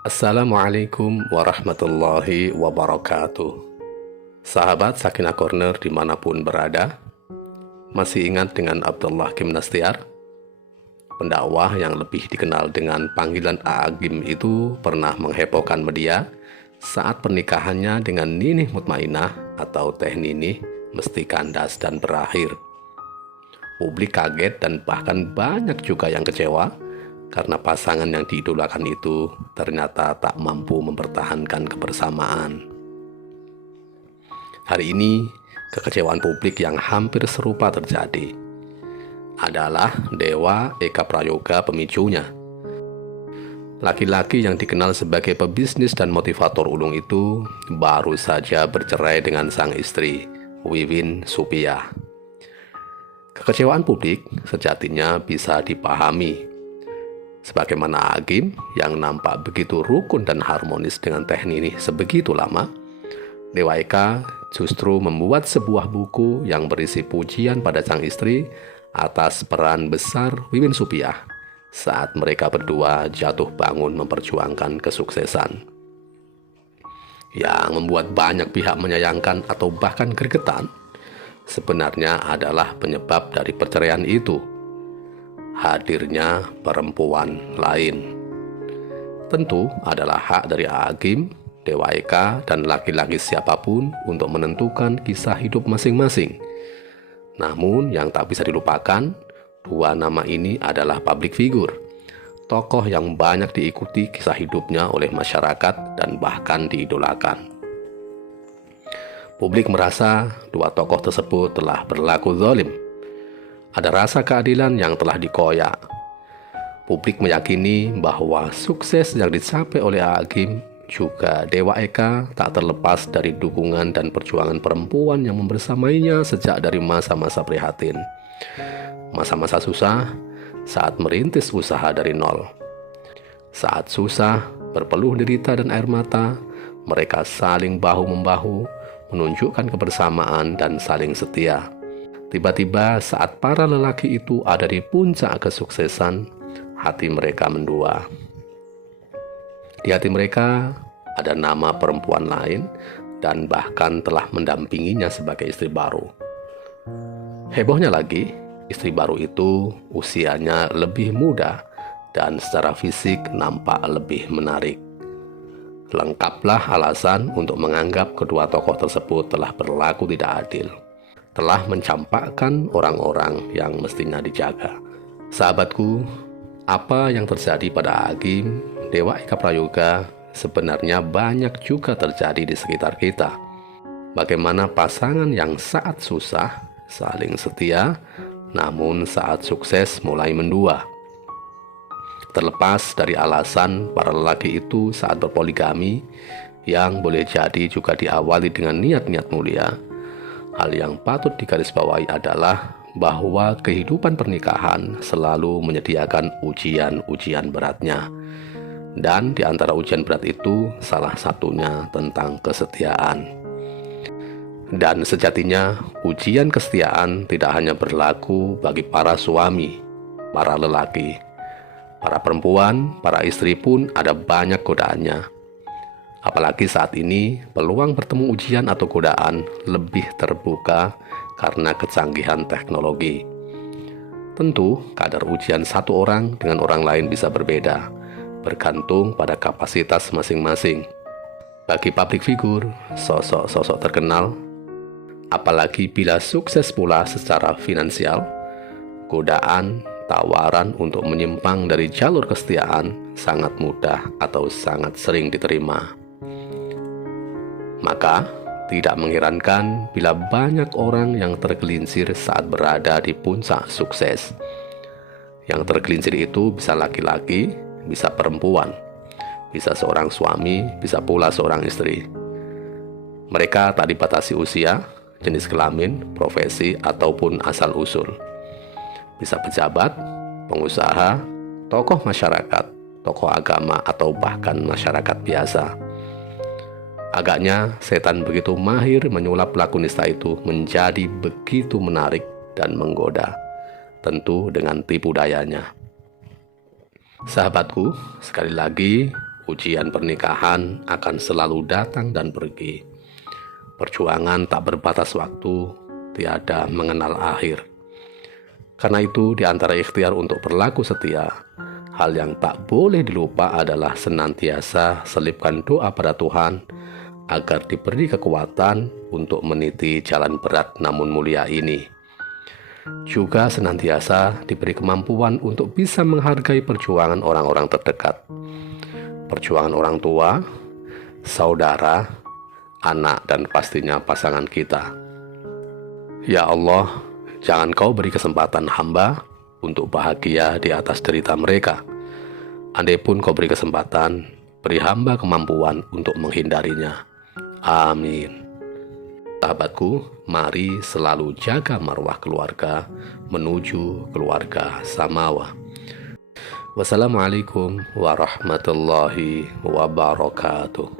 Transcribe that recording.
Assalamualaikum warahmatullahi wabarakatuh. Sahabat Sakinah Corner dimanapun berada, masih ingat dengan Abdullah Gimnastiar? Pendakwah yang lebih dikenal dengan panggilan A'agim itu pernah menghebohkan media saat pernikahannya dengan Ninih Mutmainah atau Teh Ninih mesti kandas dan berakhir. Publik kaget dan bahkan banyak juga yang kecewa karena pasangan yang diidolakan itu ternyata tak mampu mempertahankan kebersamaan. Hari ini, kekecewaan publik yang hampir serupa terjadi. Adalah Dewa Eka Prayoga pemicunya. Laki-laki yang dikenal sebagai pebisnis dan motivator ulung itu baru saja bercerai dengan sang istri, Wiwin Supiah. Kekecewaan publik sejatinya bisa dipahami. Sebagaimana Agim yang nampak begitu rukun dan harmonis dengan Teh Ninih sebegitu lama, Dewa Eka justru membuat sebuah buku yang berisi pujian pada sang istri atas peran besar Wiwin Supiah saat mereka berdua jatuh bangun memperjuangkan kesuksesan. Yang membuat banyak pihak menyayangkan atau bahkan gregetan sebenarnya adalah penyebab dari perceraian itu: hadirnya perempuan lain. Tentu adalah hak dari A'agim, Dewa Eka, dan laki-laki siapapun untuk menentukan kisah hidup masing-masing. Namun yang tak bisa dilupakan, dua nama ini adalah public figure, tokoh yang banyak diikuti kisah hidupnya oleh masyarakat dan bahkan diidolakan. Publik merasa dua tokoh tersebut telah berlaku zalim. Ada rasa keadilan yang telah dikoyak. Publik meyakini bahwa sukses yang dicapai oleh A'agim juga Dewa Eka tak terlepas dari dukungan dan perjuangan perempuan yang membersamainya sejak dari masa-masa prihatin, masa-masa susah saat merintis usaha dari nol. Saat susah, berpeluh derita dan air mata, mereka saling bahu-membahu, menunjukkan kebersamaan dan saling setia. Tiba-tiba saat para lelaki itu ada di puncak kesuksesan, hati mereka mendua. Di hati mereka ada nama perempuan lain dan bahkan telah mendampinginya sebagai istri baru. Hebohnya lagi, istri baru itu usianya lebih muda dan secara fisik nampak lebih menarik. Lengkaplah alasan untuk menganggap kedua tokoh tersebut telah berlaku tidak adil, telah mencampakkan orang-orang yang mestinya dijaga. Sahabatku, apa yang terjadi pada Agim, Dewa Eka Prayoga, sebenarnya banyak juga terjadi di sekitar kita. Bagaimana pasangan yang saat susah saling setia, namun saat sukses mulai mendua. Terlepas dari alasan para lelaki itu saat berpoligami, yang boleh jadi juga diawali dengan niat-niat mulia, hal yang patut digarisbawahi adalah bahwa kehidupan pernikahan selalu menyediakan ujian-ujian beratnya. Dan di antara ujian berat itu salah satunya tentang kesetiaan. Dan sejatinya ujian kesetiaan tidak hanya berlaku bagi para suami, para lelaki. Para perempuan, para istri pun ada banyak godaannya. Apalagi saat ini, peluang bertemu ujian atau godaan lebih terbuka karena kecanggihan teknologi. Tentu, kadar ujian satu orang dengan orang lain bisa berbeda, bergantung pada kapasitas masing-masing. Bagi public figure, sosok-sosok terkenal, apalagi bila sukses pula secara finansial, godaan, tawaran untuk menyimpang dari jalur kesetiaan sangat mudah atau sangat sering diterima. Maka, tidak mengherankan bila banyak orang yang tergelincir saat berada di puncak sukses. Yang tergelincir itu bisa laki-laki, bisa perempuan, bisa seorang suami, bisa pula seorang istri. Mereka tak dibatasi usia, jenis kelamin, profesi, ataupun asal-usul. Bisa pejabat, pengusaha, tokoh masyarakat, tokoh agama, atau bahkan masyarakat biasa. Agaknya setan begitu mahir menyulap pelaku nista itu menjadi begitu menarik dan menggoda, tentu dengan tipu dayanya. Sahabatku, sekali lagi, ujian pernikahan akan selalu datang dan pergi. Perjuangan tak berbatas waktu, tiada mengenal akhir. Karena itu, di antara ikhtiar untuk berlaku setia, hal yang tak boleh dilupa adalah senantiasa selipkan doa pada Tuhan agar diberi kekuatan untuk meniti jalan berat namun mulia ini. Juga senantiasa diberi kemampuan untuk bisa menghargai perjuangan orang-orang terdekat, perjuangan orang tua, saudara, anak, dan pastinya pasangan kita. Ya Allah, jangan Kau beri kesempatan hamba untuk bahagia di atas derita mereka. Andai pun Kau beri kesempatan, beri hamba kemampuan untuk menghindarinya. Amin. Sahabatku, mari selalu jaga marwah keluarga menuju keluarga samawa. Wassalamualaikum warahmatullahi wabarakatuh.